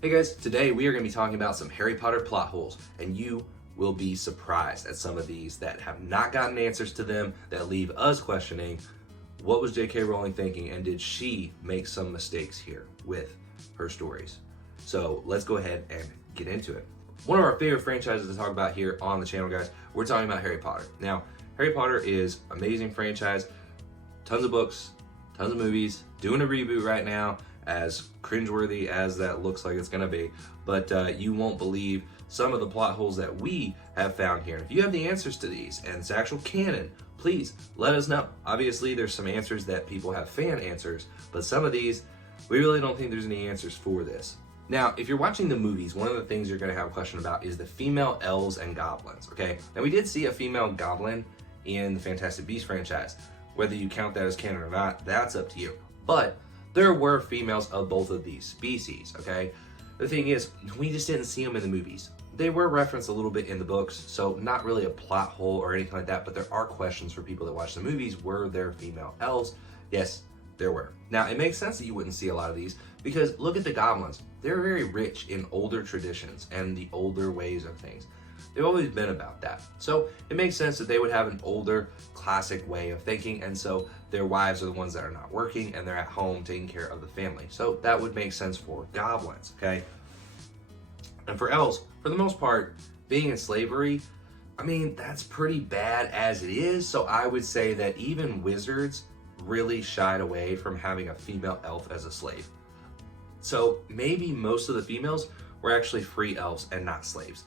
Hey guys, today we are going to be talking about some Harry Potter plot holes, and you will be surprised at some of these that have not gotten answers to them, that leave us questioning, what was J.K. Rowling thinking, and did she make some mistakes here with her stories? So let's go ahead and get into it. One of our favorite franchises to talk about here on the channel, guys, we're talking about Harry Potter. Now, Harry Potter is an amazing franchise, tons of books, tons of movies, doing a reboot right now, as cringeworthy as that looks like it's gonna be, but you won't believe some of the plot holes that we have found here. If you have the answers to these and it's actual canon, please let us know. Obviously, there's some answers that people have fan answers, but some of these, we really don't think there's any answers for this. Now, if you're watching the movies, one of the things you're gonna have a question about is the female elves and goblins, okay? Now, we did see a female goblin in the Fantastic Beasts franchise. Whether you count that as canon or not, that's up to you. But there were females of both of these species, okay? The thing is, we just didn't see them in the movies. They were referenced a little bit in the books, so not really a plot hole or anything like that, but there are questions for people that watch the movies. Were there female elves? Yes, there were. Now, it makes sense that you wouldn't see a lot of these, because look at the goblins. They're very rich in older traditions and the older ways of things. They've always been about that. So it makes sense that they would have an older, classic way of thinking, and so their wives are the ones that are not working and they're at home taking care of the family. So that would make sense for goblins, okay? And for elves, for the most part, being in slavery, I mean, that's pretty bad as it is, so I would say that even wizards really shied away from having a female elf as a slave. So maybe most of the females were actually free elves and not slaves.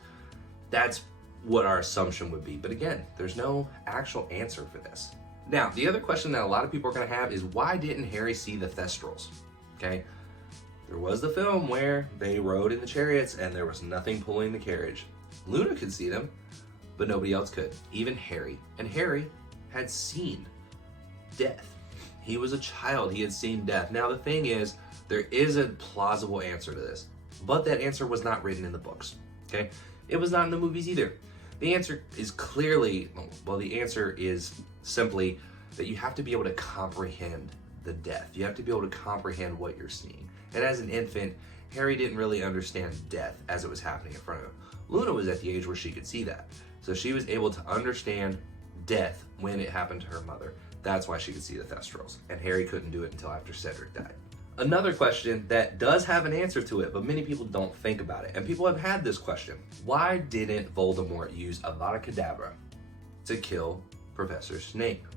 That's what our assumption would be. But again, there's no actual answer for this. Now, the other question that a lot of people are going to have is, why didn't Harry see the Thestrals? Okay, there was the film where they rode in the chariots and there was nothing pulling the carriage. Luna could see them, but nobody else could, even Harry. And Harry had seen death. He was a child, he had seen death. Now, the thing is, there is a plausible answer to this, but that answer was not written in the books, okay? It was not in the movies either. The answer is clearly, well, the answer is simply that you have to be able to comprehend the death. You have to be able to comprehend what you're seeing. And as an infant, Harry didn't really understand death as it was happening in front of him. Luna was at the age where she could see that. So she was able to understand death when it happened to her mother. That's why she could see the Thestrals. And Harry couldn't do it until after Cedric died. Another question that does have an answer to it, but many people don't think about it. And people have had this question. Why didn't Voldemort use Avada Kedavra to kill Professor Snape?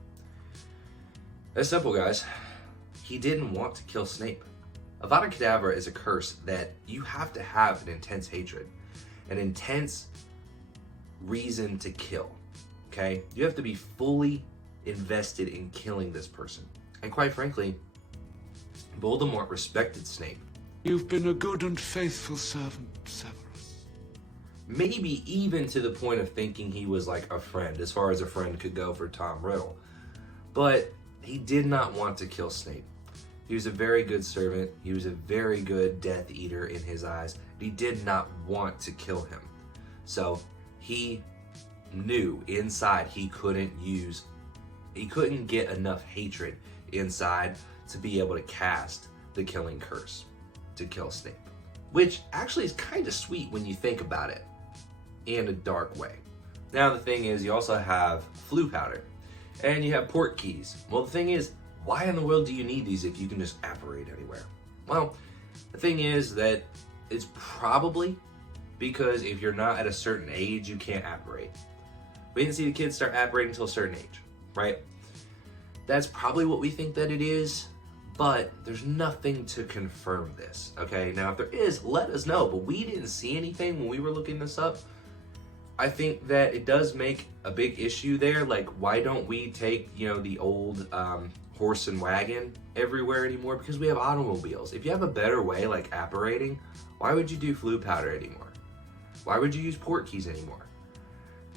It's simple, guys. He didn't want to kill Snape. Avada Kedavra is a curse that you have to have an intense hatred, an intense reason to kill, okay? You have to be fully invested in killing this person. And quite frankly, Voldemort respected Snape. You've been a good and faithful servant, Severus. Maybe even to the point of thinking he was like a friend, as far as a friend could go for Tom Riddle. But he did not want to kill Snape. He was a very good servant. He was a very good Death Eater in his eyes. He did not want to kill him. So he knew inside he couldn't get enough hatred inside to be able to cast the killing curse to kill Snape. Which actually is kind of sweet when you think about it in a dark way. Now the thing is, you also have flu powder and you have port keys. Well, the thing is, why in the world do you need these if you can just apparate anywhere? Well, the thing is that it's probably because if you're not at a certain age, you can't apparate. We didn't see the kids start apparating until a certain age, right? That's probably what we think that it is, but there's nothing to confirm this, okay? Now, if there is, let us know, but we didn't see anything when we were looking this up. I think that it does make a big issue there, like, why don't we take, the old horse and wagon everywhere anymore? Because we have automobiles. If you have a better way, like apparating, why would you do flu powder anymore? Why would you use port keys anymore?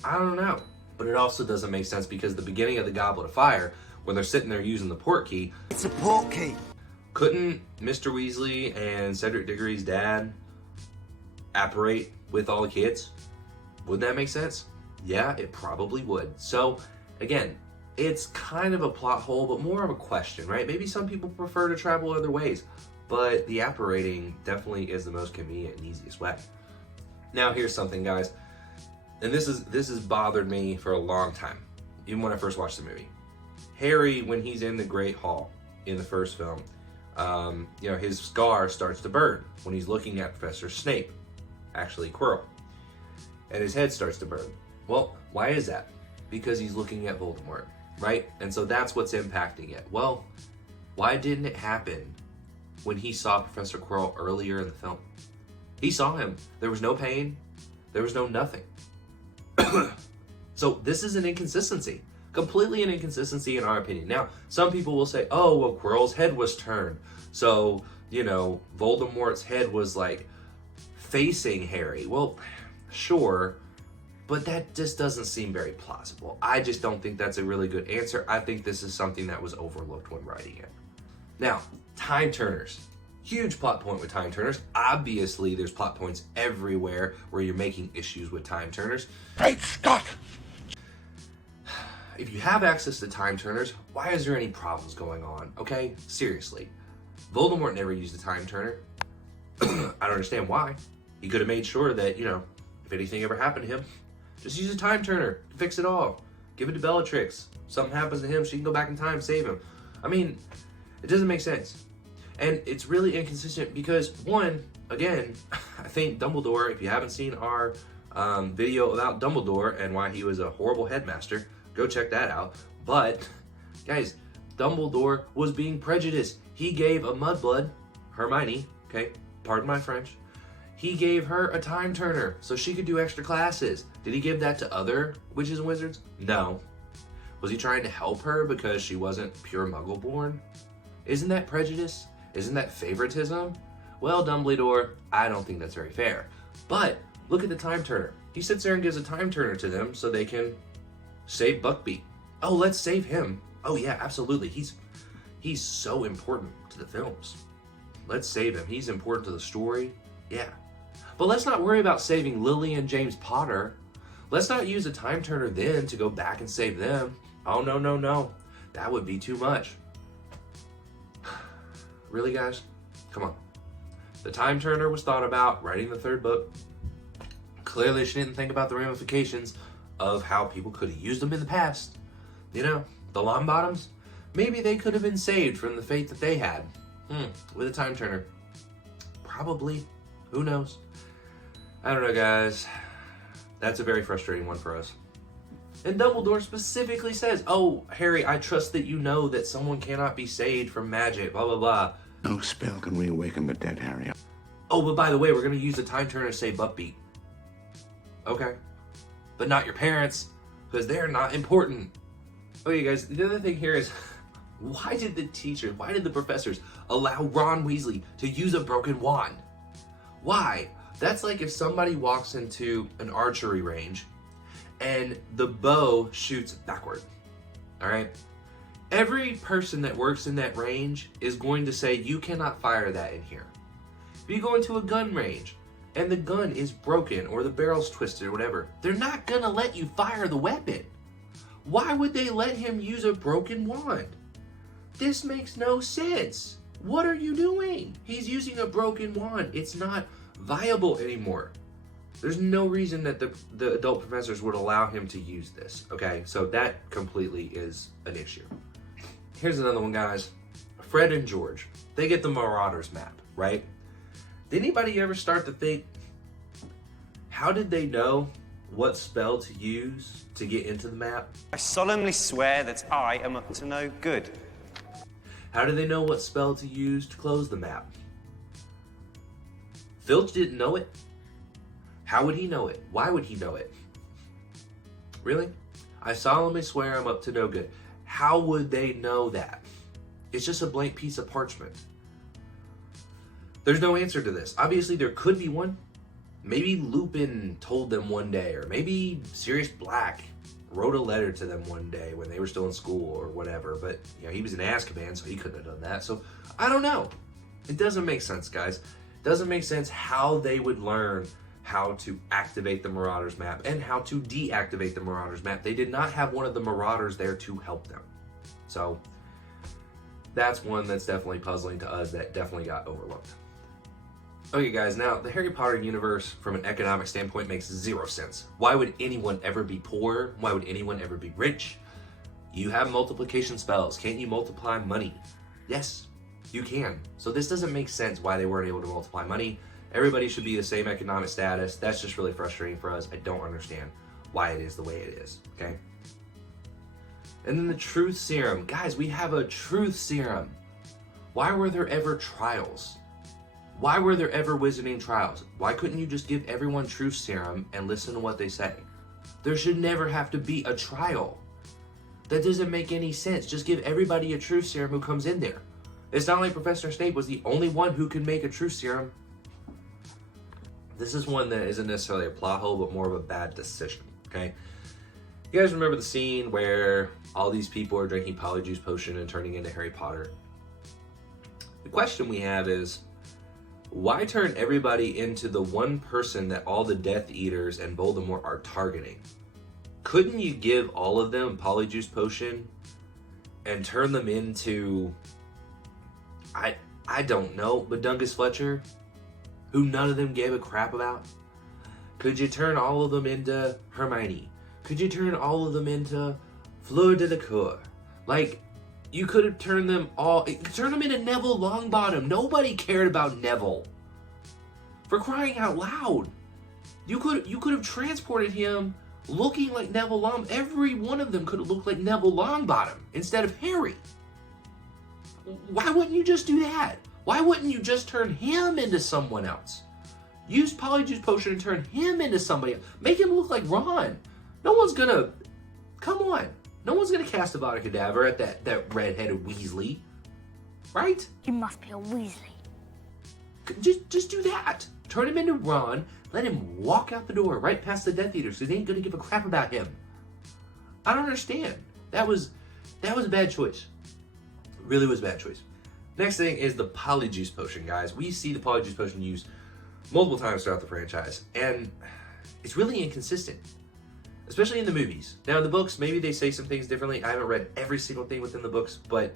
I don't know. But it also doesn't make sense because the beginning of the Goblet of Fire, when they're sitting there using the port key, it's a port key. Couldn't Mr. Weasley and Cedric Diggory's dad apparate with all the kids? Would that make sense? Yeah, it probably would. So, again, it's kind of a plot hole, but more of a question, right? Maybe some people prefer to travel other ways. but the apparating definitely is the most convenient and easiest way. Now here's something, guys, and this has bothered me for a long time, even when I first watched the movie. Harry, when he's in the Great Hall in the first film, his scar starts to burn when he's looking at Professor Snape, actually Quirrell, and his head starts to burn. Well, why is that? Because he's looking at Voldemort, right? And so that's what's impacting it. Well, why didn't it happen when he saw Professor Quirrell earlier in the film? He saw him. There was no pain. There was no nothing. So this is an inconsistency. Completely an inconsistency in our opinion. Now, some people will say, oh, well, Quirrell's head was turned. So, Voldemort's head was like facing Harry. Well, sure, but that just doesn't seem very plausible. I just don't think that's a really good answer. I think this is something that was overlooked when writing it. Now, time turners. Huge plot point with time turners. Obviously, there's plot points everywhere where you're making issues with time turners. Great Scott! If you have access to time turners, why is there any problems going on? Okay, seriously. Voldemort never used a time turner. I don't understand why. He could have made sure that, if anything ever happened to him, just use a time turner, fix it all. Give it to Bellatrix. Something happens to him, she can go back in time, save him. I mean, it doesn't make sense. And it's really inconsistent because, one, again, I think Dumbledore, if you haven't seen our video about Dumbledore and why he was a horrible headmaster, go check that out. But, guys, Dumbledore was being prejudiced. He gave a mudblood, Hermione, okay, pardon my French, he gave her a time turner so she could do extra classes. Did he give that to other witches and wizards? No. Was he trying to help her because she wasn't pure muggle born? Isn't that prejudice? Isn't that favoritism? Well, Dumbledore, I don't think that's very fair. But look at the time turner. He sits there and gives a time turner to them so they can save Buckbeak. Oh, let's save him. Oh yeah, absolutely. He's so important to the films. Let's save him. He's important to the story. Yeah. But let's not worry about saving Lily and James Potter. Let's not use a time turner then to go back and save them. Oh, no. That would be too much. Really, guys? Come on. The time turner was thought about writing the third book. Clearly, she didn't think about the ramifications of how people could have used them in the past. The Longbottoms, maybe they could have been saved from the fate that they had. With a time turner. Probably. Who knows? I don't know, guys. That's a very frustrating one for us. And Dumbledore specifically says, oh, Harry, I trust that you know that someone cannot be saved from magic, blah, blah, blah. No spell can reawaken the dead, Harry. Oh, but by the way, we're going to use the time turner to save Buckbeak. Okay. But not your parents, because they're not important. Okay, guys, the other thing here is, why did the professors allow Ron Weasley to use a broken wand? Why? That's like if somebody walks into an archery range and the bow shoots backward. All right? Every person that works in that range is going to say, you cannot fire that in here. If you go into a gun range and the gun is broken or the barrel's twisted or whatever, they're not going to let you fire the weapon. Why would they let him use a broken wand? This makes no sense. What are you doing? He's using a broken wand. It's not viable anymore. There's no reason that the adult professors would allow him to use this, okay? So that completely is an issue. Here's another one, guys. Fred and George, they get the Marauders map, right? Did anybody ever start to think, how did they know what spell to use to get into the map? I solemnly swear that I am up to no good. How do they know what spell to use to close the map? Filch didn't know it. How would he know it? Why would he know it? Really? I solemnly swear I'm up to no good. How would they know that? It's just a blank piece of parchment. There's no answer to this. Obviously, there could be one. Maybe Lupin told them one day, or maybe Sirius Black wrote a letter to them one day when they were still in school or whatever, but he was in Azkaban, so he couldn't have done that. So I don't know. It doesn't make sense, guys. It doesn't make sense how they would learn how to activate the Marauders map and how to deactivate the Marauders map. They did not have one of the Marauders there to help them. So that's one that's definitely puzzling to us that definitely got overlooked. Okay guys, now the Harry Potter universe from an economic standpoint makes zero sense. Why would anyone ever be poor? Why would anyone ever be rich? You have multiplication spells. Can't you multiply money? Yes, you can. So this doesn't make sense why they weren't able to multiply money. Everybody should be the same economic status. That's just really frustrating for us. I don't understand why it is the way it is, okay? And then the truth serum. Guys, we have a truth serum. Why were there ever trials? Why were there ever wizarding trials? Why couldn't you just give everyone truth serum and listen to what they say? There should never have to be a trial. That doesn't make any sense. Just give everybody a truth serum who comes in there. It's not like Professor Snape was the only one who could make a truth serum. This is one that isn't necessarily a plot hole, but more of a bad decision, okay? You guys remember the scene where all these people are drinking Polyjuice Potion and turning into Harry Potter? The question we have is, why turn everybody into the one person that all the Death Eaters and Voldemort are targeting? Couldn't you give all of them Polyjuice Potion and turn them into, I don't know, Bedungus Fletcher, who none of them gave a crap about? Could you turn all of them into Hermione? Could you turn all of them into Fleur Delacour? Like, you could have turned them all, turn them into Neville Longbottom. Nobody cared about Neville. For crying out loud. You could have transported him looking like Neville Longbottom. Every one of them could have looked like Neville Longbottom instead of Harry. Why wouldn't you just do that? Why wouldn't you just turn him into someone else? Use Polyjuice Potion and turn him into somebody else. Make him look like Ron. No one's gonna, come on. No one's gonna cast Avada Kedavra at that red-headed Weasley. Right? You must be a Weasley. Just do that. Turn him into Ron. Let him walk out the door right past the Death Eaters, because they ain't gonna give a crap about him. I don't understand. That was a bad choice. It really was a bad choice. Next thing is the Polyjuice Potion, guys. We see the Polyjuice Potion used multiple times throughout the franchise, and it's really inconsistent, especially in the movies. Now in the books, maybe they say some things differently. I haven't read every single thing within the books, but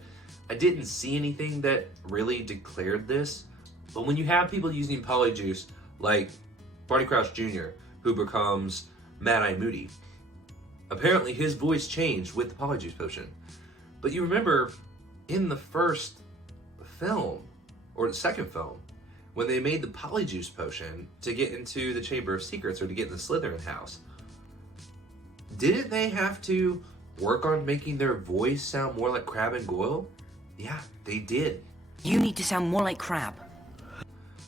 I didn't see anything that really declared this. But when you have people using Polyjuice, like Barty Crouch Jr., who becomes Mad-Eye Moody, apparently his voice changed with the Polyjuice Potion. But you remember in the first film, or the second film, when they made the Polyjuice Potion to get into the Chamber of Secrets or to get in the Slytherin house, didn't they have to work on making their voice sound more like Crabbe and Goyle? Yeah, they did. You need to sound more like Crabbe.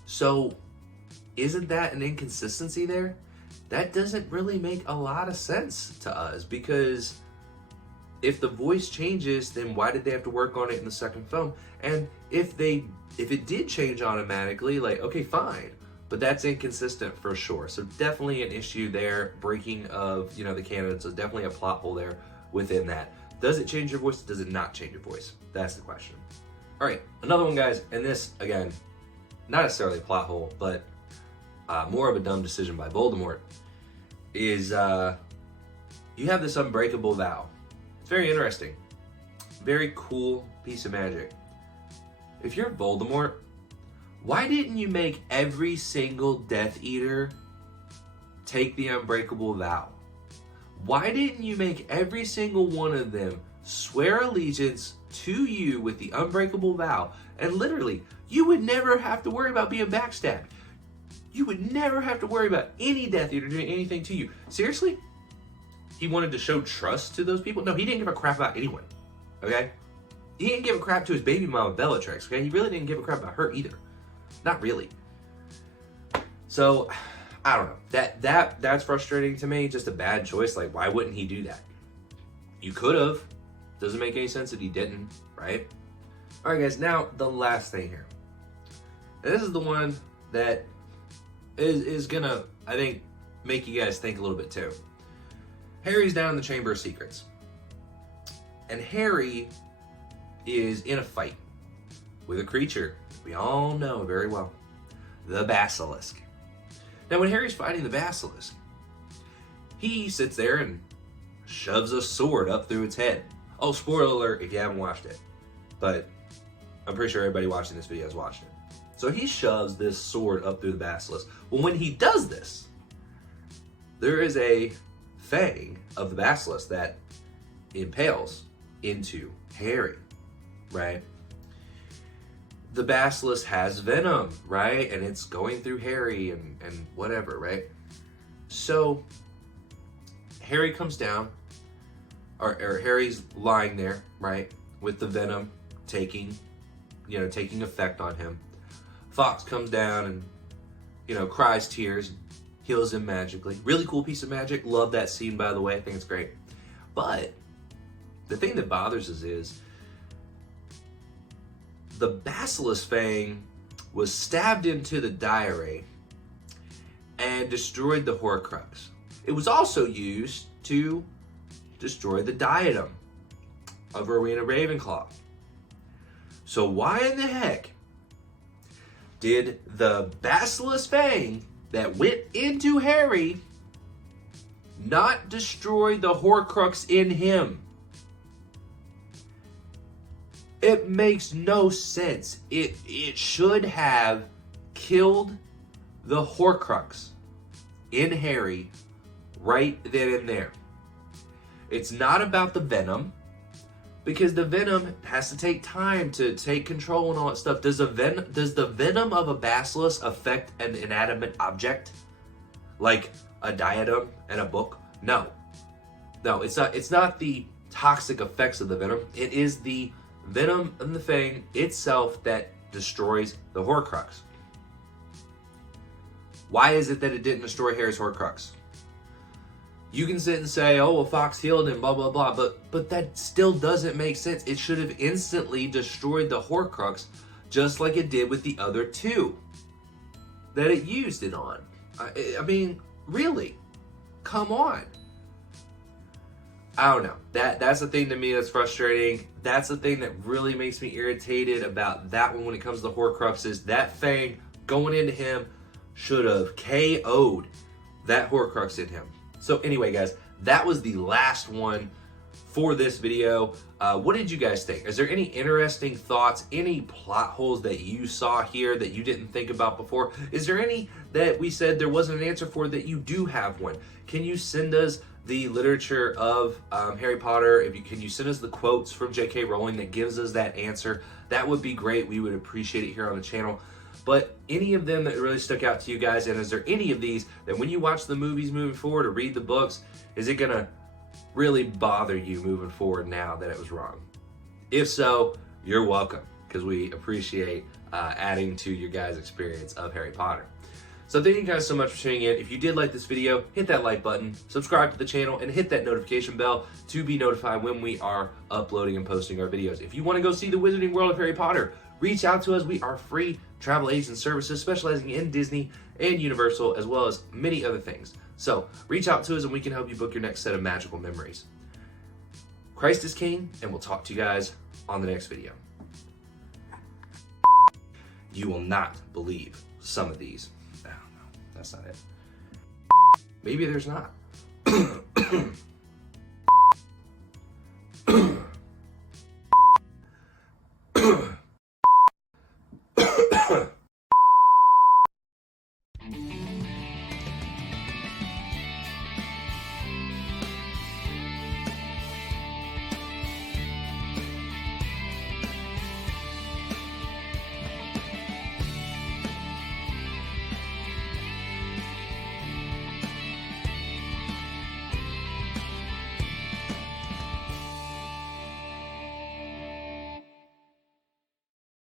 So, isn't that an inconsistency there? That doesn't really make a lot of sense to us, because if the voice changes, then why did they have to work on it in the second film? And if it did change automatically, like, okay, fine. But that's inconsistent for sure. So definitely an issue there, breaking of, the canon. So definitely a plot hole there within that. Does it change your voice? Does it not change your voice? That's the question. All right, another one, guys. And this, again, not necessarily a plot hole, but more of a dumb decision by Voldemort, is you have this Unbreakable Vow. It's very interesting. Very cool piece of magic. If you're Voldemort, why didn't you make every single Death Eater take the Unbreakable Vow? Why didn't you make every single one of them swear allegiance to you with the Unbreakable Vow? And literally, you would never have to worry about being backstabbed. You would never have to worry about any Death Eater doing anything to you. Seriously? He wanted to show trust to those people? No, he didn't give a crap about anyone. Okay? He didn't give a crap to his baby mama Bellatrix. Okay? He really didn't give a crap about her either. Not really. So, I don't know. That's frustrating to me. Just a bad choice. Like, why wouldn't he do that? You could have. Doesn't make any sense if he didn't, right? All right, guys. Now, the last thing here. And this is the one that is gonna, I think, make you guys think a little bit too. Harry's down in the Chamber of Secrets. And Harry is in a fight with a creature we all know very well. The Basilisk. Now, when Harry's fighting the Basilisk, he sits there and shoves a sword up through its head. Oh, spoiler alert if you haven't watched it. But I'm pretty sure everybody watching this video has watched it. So he shoves this sword up through the basilisk. Well, when he does this, there is a fang of the basilisk that impales into Harry, right? The basilisk has venom, right? And it's going through Harry and whatever, right? So Harry comes down, or Harry's lying there, right? With the venom taking effect on him. Fawkes comes down and, cries tears, heals him magically. Really cool piece of magic. Love that scene, by the way. I think it's great. But the thing that bothers us is the basilisk fang was stabbed into the diary and destroyed the Horcrux. It was also used to destroy the diadem of Rowena Ravenclaw. So why in the heck did the basilisk fang that went into Harry not destroy the Horcrux in him? It makes no sense. It should have killed the Horcrux in Harry right then and there. It's not about the venom, because the venom has to take time to take control and all that stuff. Does the venom of a basilisk affect an inanimate object like a diadem and a book? No, it's not. It's not the toxic effects of the venom. It is the venom and the fang itself that destroys the Horcrux. Why is it that it didn't destroy Harry's Horcrux? You can sit and say, oh, well, Fawkes healed him, blah, blah, blah, but that still doesn't make sense. It should have instantly destroyed the Horcrux, just like it did with the other two that it used it on. I mean, really? Come on. I don't know. That's the thing to me that's frustrating. That's the thing that really makes me irritated about that one when it comes to the Horcruxes. That fang going into him should have KO'd that Horcrux in him. So anyway, guys, that was the last one for this video. What did you guys think? Is there any interesting thoughts, any plot holes that you saw here that you didn't think about before? Is there any that we said there wasn't an answer for that you do have one? Can you send us the literature of Harry Potter? Can you send us the quotes from J.K. Rowling that gives us that answer? That would be great. We would appreciate it here on the channel. But any of them that really stuck out to you guys, and is there any of these that when you watch the movies moving forward or read the books, is it gonna really bother you moving forward now that it was wrong? If so, you're welcome, because we appreciate adding to your guys' experience of Harry Potter. So thank you guys so much for tuning in. If you did like this video, hit that like button, subscribe to the channel, and hit that notification bell to be notified when we are uploading and posting our videos. If you want to go see the Wizarding World of Harry Potter, reach out to us. We are free travel agent services specializing in Disney and Universal, as well as many other things. So reach out to us and we can help you book your next set of magical memories. Christ is King, and we'll talk to you guys on the next video. You will not believe some of these. Oh, no, that's not it. Maybe there's not.